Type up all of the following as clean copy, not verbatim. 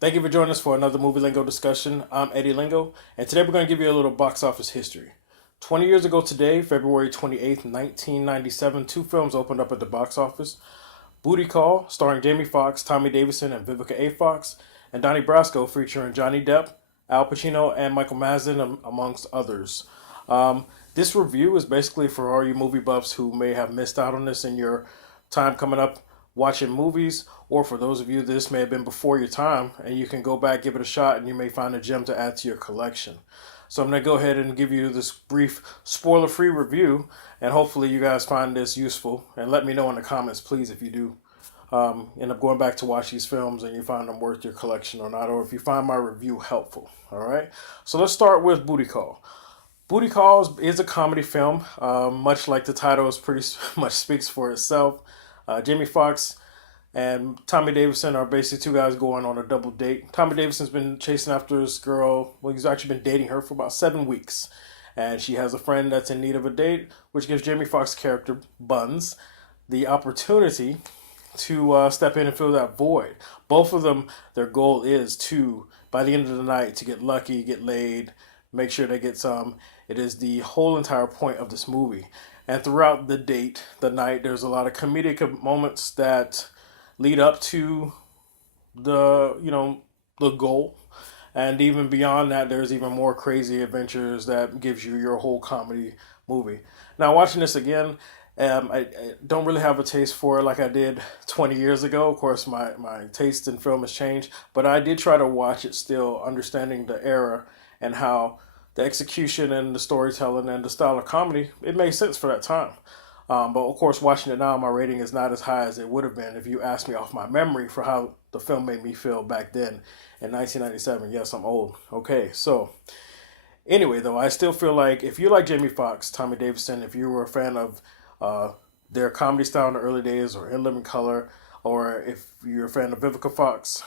Thank you for joining us for another Movie Lingo discussion. I'm Eddie Lingo, and today we're going to give you a little box office history. 20 years ago today, February 28th, 1997, two films opened up at the box office. Booty Call, starring Jamie Foxx, Tommy Davidson, and Vivica A. Fox, and Donnie Brasco, featuring Johnny Depp, Al Pacino, and Michael Madsen, amongst others. Um, this review is basically for all you movie buffs who may have missed out on this in your time coming up watching movies, or for those of you this may have been before your time, and you can go back, give it a shot, and you may find a gem to add to your collection. So I'm going to go ahead and give you this brief spoiler-free review, and hopefully you guys find this useful. And let me know in the comments, please, if you do end up going back to watch these films and you find them worth your collection or not, or if you find my review helpful. All right. So let's start with Booty Call. Booty Call is a comedy film, much like the title is pretty much speaks for itself. Jamie Foxx and Tommy Davidson are basically two guys going on a double date. Tommy Davidson's been chasing after this girl. Well, he's actually been dating her for about 7 weeks. And she has a friend that's in need of a date, which gives Jamie Foxx's character, Buns, the opportunity to step in and fill that void. Both of them, their goal is to, by the end of the night, to get lucky, get laid, make sure they get some. It is the whole entire point of this movie. And throughout the night, there's a lot of comedic moments that lead up to the goal. And even beyond that, there's even more crazy adventures that gives you your whole comedy movie. Now, watching this again, I don't really have a taste for it like I did 20 years ago. Of course, my taste in film has changed, but I did try to watch it still, understanding the era and how the execution and the storytelling and the style of comedy, it made sense for that time. But of course, watching it now, my rating is not as high as it would have been if you asked me off my memory for how the film made me feel back then in 1997. Yes, I'm old. Okay, so anyway, though, I still feel like if you like Jamie Foxx, Tommy Davidson, if you were a fan of uh, their comedy style in the early days, or In Living Color, or if you're a fan of Vivica Fox,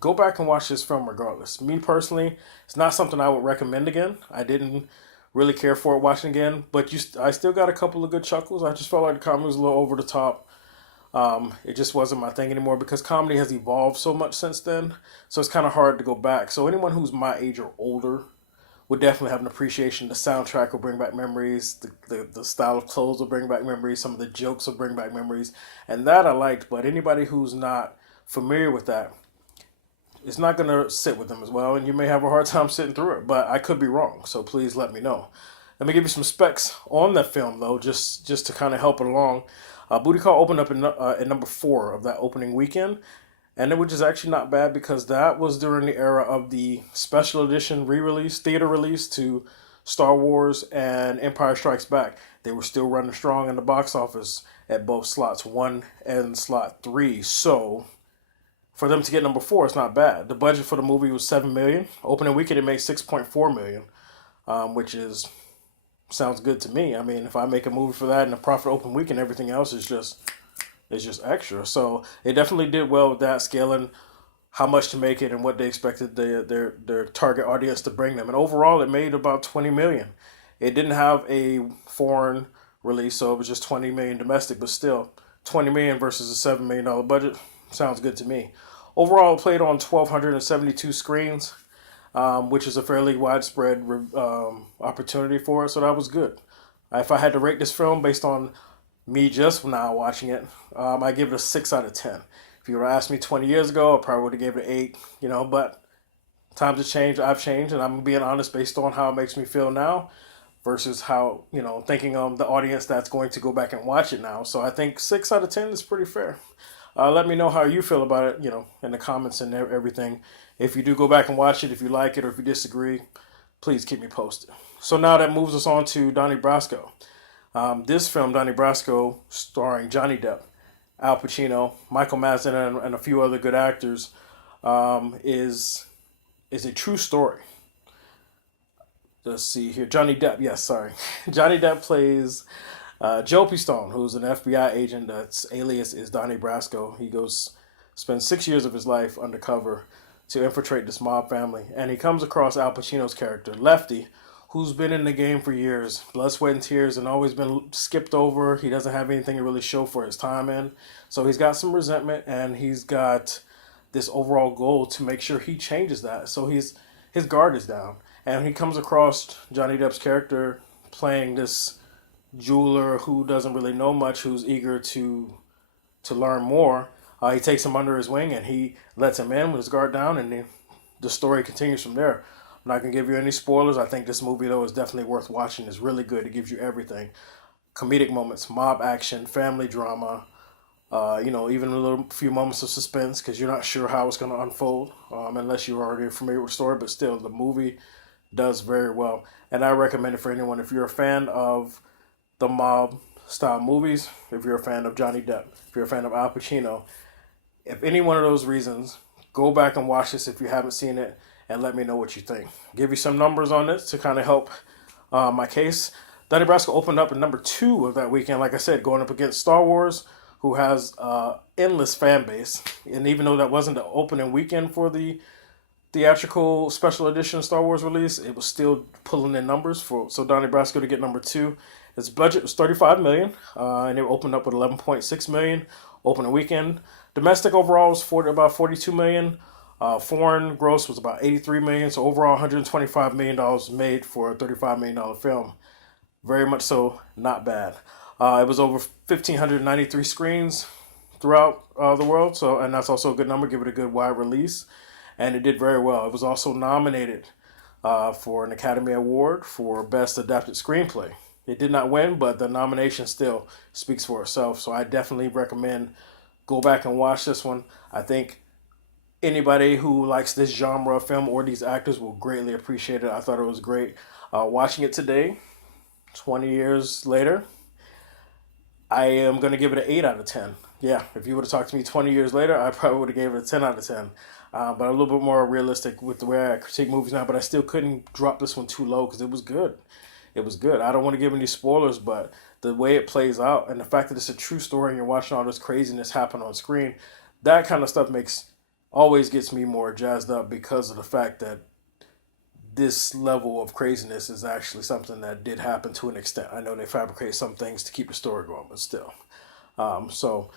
go back and watch this film regardless. Me personally, it's not something I would recommend again. I didn't really care for it watching again, but I still got a couple of good chuckles. I just felt like the comedy was a little over the top. It just wasn't my thing anymore because comedy has evolved so much since then. So it's kind of hard to go back. So anyone who's my age or older would definitely have an appreciation. The soundtrack will bring back memories. The style of clothes will bring back memories. Some of the jokes will bring back memories. And that I liked. But anybody who's not familiar with that, it's not going to sit with them as well. And you may have a hard time sitting through it. But I could be wrong. So please let me know. Let me give you some specs on that film, though, just to kind of help it along. Booty Call opened up at number 4 of that opening weekend, and which is actually not bad because that was during the era of the special edition re-release, theater release to Star Wars and Empire Strikes Back. They were still running strong in the box office at both slots 1 and slot 3. So for them to get number 4, it's not bad. The budget for the movie was $7 million. Opening weekend, it made $6.4 million, which is sounds good to me. I mean, if I make a movie for that and a profit open weekend, everything else is just extra. So they definitely did well with that, scaling how much to make it and what they expected their target audience to bring them. And overall, it made about 20 million. It didn't have a foreign release, so it was just 20 million domestic, but still 20 million versus a $7 million budget sounds good to me. Overall, it played on 1,272 screens, which is a fairly widespread opportunity for it, so that was good. If I had to rate this film based on me just now watching it, I give it a 6 out of 10. If you were to ask me 20 years ago, I probably would have gave it an 8, but times have changed, I've changed, and I'm being honest based on how it makes me feel now versus how, thinking of the audience that's going to go back and watch it now. So I think 6 out of 10 is pretty fair. Let me know how you feel about it, in the comments and everything. If you do go back and watch it, if you like it or if you disagree, please keep me posted. So now that moves us on to Donnie Brasco. This film, Donnie Brasco, starring Johnny Depp, Al Pacino, Michael Madsen, and a few other good actors, is a true story. Let's see here. Johnny Depp, yes, sorry. Johnny Depp plays Joe Pistone, who's an FBI agent that's alias is Donnie Brasco. He spends 6 years of his life undercover to infiltrate this mob family. And he comes across Al Pacino's character, Lefty, who's been in the game for years, blood, sweat, and tears, and always been skipped over. He doesn't have anything to really show for his time in. So he's got some resentment, and he's got this overall goal to make sure he changes that. So his guard is down, and he comes across Johnny Depp's character playing this jeweler who doesn't really know much, who's eager to learn more. He takes him under his wing and he lets him in with his guard down, and the story continues from there. I'm not gonna give you any spoilers. I think this movie though is definitely worth watching. It's really good. It gives you everything: comedic moments, mob action, family drama. Even a little few moments of suspense because you're not sure how it's going to unfold unless you're already familiar with the story. But still, the movie does very well, and I recommend it for anyone. If you're a fan of the mob style movies, if you're a fan of Johnny Depp, if you're a fan of Al Pacino, if any one of those reasons, go back and watch this if you haven't seen it, and let me know what you think. Give you some numbers on it to kind of help my case. Donnie Brasco opened up at number 2 of that weekend, like I said, going up against Star Wars, who has endless fan base. And even though that wasn't the opening weekend for the theatrical special edition Star Wars release, it was still pulling in numbers so Donnie Brasco to get number 2. Its budget was $35 million, and it opened up with $11.6 million opening weekend. Domestic overall was about $42 million. Foreign gross was about $83 million. So overall, $125 million made for a $35 million film. Very much so, not bad. It was over 1,593 screens throughout the world, and that's also a good number. Give it a good wide release, and it did very well. It was also nominated for an Academy Award for Best Adapted Screenplay. It did not win, but the nomination still speaks for itself. So I definitely recommend go back and watch this one. I think anybody who likes this genre of film or these actors will greatly appreciate it. I thought it was great. Watching it today, 20 years later, I am going to give it an 8 out of 10. Yeah, if you would have talked to me 20 years later, I probably would have gave it a 10 out of 10. But a little bit more realistic with the way I critique movies now. But I still couldn't drop this one too low because it was good. It was good. I don't want to give any spoilers, but the way it plays out and the fact that it's a true story and you're watching all this craziness happen on screen, that kind of stuff always gets me more jazzed up because of the fact that this level of craziness is actually something that did happen to an extent. I know they fabricate some things to keep the story going, but still. So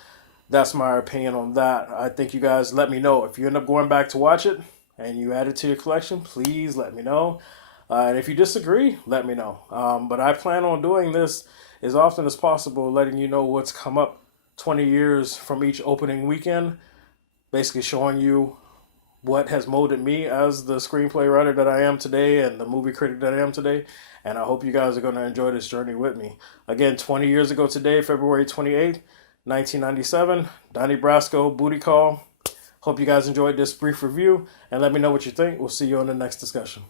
that's my opinion on that. I think you guys let me know. If you end up going back to watch it and you add it to your collection, please let me know. And if you disagree, let me know. But I plan on doing this as often as possible, letting you know what's come up 20 years from each opening weekend, basically showing you what has molded me as the screenplay writer that I am today and the movie critic that I am today. And I hope you guys are going to enjoy this journey with me. Again, 20 years ago today, February 28th, 1997, Donnie Brasco, Booty Call. Hope you guys enjoyed this brief review, and let me know what you think. We'll see you on the next discussion.